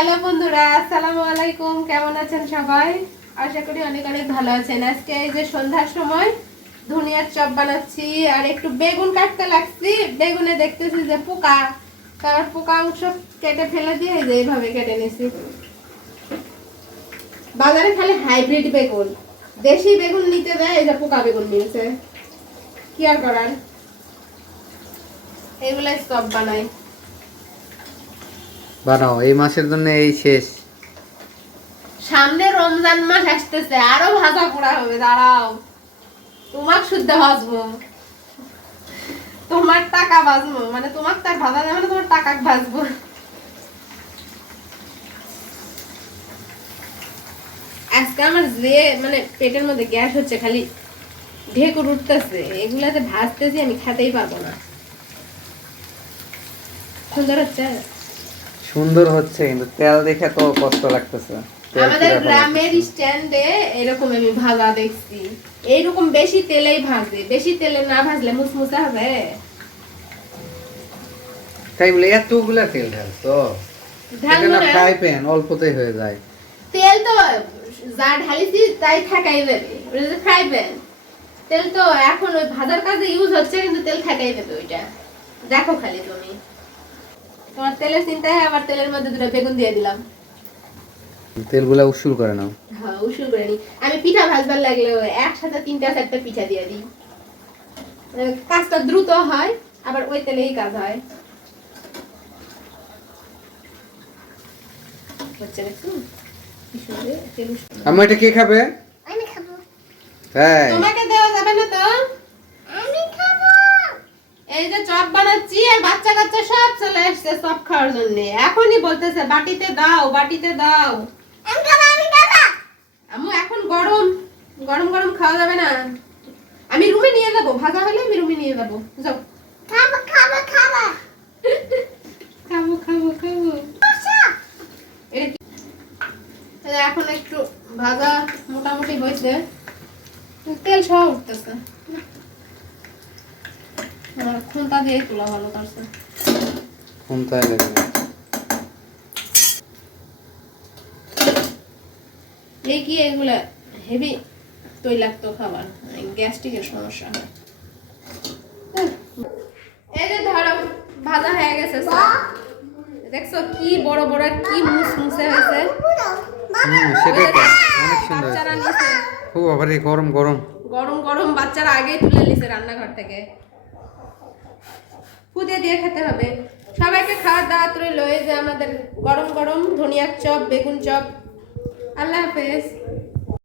Hello বন্ধুরা, আসসালামু আলাইকুম। কেমন আছেন সবাই? আশা করি অনেক অনেক ভালো আছেন। আজকে এই যে সন্ধ্যার সময় ধনিয়ার চপ বানাচ্ছি আর একটু বেগুন কাটতে লাগছি। বেগুনে দেখতেছি যে পোকা, তার পোকা অংশ কেটে ফেলে দিয়ে এই যে এইভাবে কেটে নিছি। বাজারে খালি হাইব্রিড বেগুন, দেশি বেগুন নিতে দেয়, এই যে পোকা বেগুন নিয়েছে। কি আর করার, এগুলাই চপ বানাই। বানাও, এই মাসের জন্য এই শেষ। সামনে রমজান মাস আসতেছে, আরো ভাজা পোড়া হবে। দাঁড়াও, তোমার শুদ্ধ ভাজবো, তোমার টাকা ভাজবো, মানে তোমার তার ভাজা যাবে না, তোমার টাকা ভাজবো। আজকে আমার যে মানে পেটের মধ্যে গ্যাস হচ্ছে, খালি ঢেকুর উঠতেছে। এগুলাতে ভাজতেছি, আমি খেতেই পারবো না। সুন্দর হচ্ছে, সুন্দর হচ্ছে, কিন্তু তেল দেখে তো কষ্ট লাগতেছে। আমাদের গ্রামের স্ট্যান্ডে এরকম আমি ভাজা দেখছি। এইরকম বেশি তেলেই ভাজে, বেশি তেলে না ভাজলে মুসমুসা হবে। তাই বলে এতগুলা তেল ঢালতো? ফ্রাই প্যান অল্পতেই হয়ে যায়। তেল তো যা ঢালিছি তাই থাকাই যাবে, ফ্রাই প্যান। তেল তো এখন ওই ভাজার কাজে ইউজ হচ্ছে, কিন্তু তেল থাকাই যাবে ওইটা। দেখো খালি তুমি, তোমার তেলের চিন্তায় আবার তেলের মধ্যে দুটো বেগুন দিয়ে দিলাম। তেলগুলা উসুল করে নাও। হ্যাঁ, উসুল করে নি। আমি পিঠা ভাজবার লাগলে একসাথে 3টা 4টা পিঠা দিয়ে দিই, কাজটা দ্রুত হয়, আবার ওই তেলেই কাজ হয়। আম্মা, এটা কে খাবে? আমি খাবো। হ্যাঁ, তোমাকে দেওয়া যাবে না তো? আমি খাবো। এই যে চপ বানাচ্ছি, আর বাচ্চা কাচ্চা সব চলে আসছে চপ খাওয়ার জন্য। এখনই বলতেছে বাটিতে দাও, বাটিতে দাও। আমি খাবো, আমি খাবো। আম্মু, এখন গরম গরম গরম খাওয়া যাবে না। আমি রুমে নিয়ে যাবো, ভাজা হলে আমি রুমে নিয়ে যাবো। যাও। খাবো খাবো খাবো খাবো খাবো খাবো। এখন একটু ভাজা মোটামুটি হয়েছে, তেল সহ উঠতেছে। খুন্তা দিয়ে তোলা ভালো করছে। কোনটায় লাগবে? এই কি এগুলা হেভি তৈলাক্ত খাবার, গ্যাস্ট্রিকের সমস্যা হয়। এই যে ধরো ভাজা হয়ে গেছে, দেখছো কি বড় বড়, কি মুসমুসে হয়েছে। সেটাই তো, অনেক সুন্দর বাচ্চারা হয়েছে। নিছে, খুব আবার গরম গরম গরম গরম বাচ্চারা আগে তুলে নিছে রান্নাঘর থেকে। ফুদে দিয়ে খেতে হবে। সবাইকে খাওয়ার দাওয়াত রইল। এই যে আমাদের গরম গরম ধনিয়ার চপ, বেগুন চপ। আল্লাহ হাফেজ।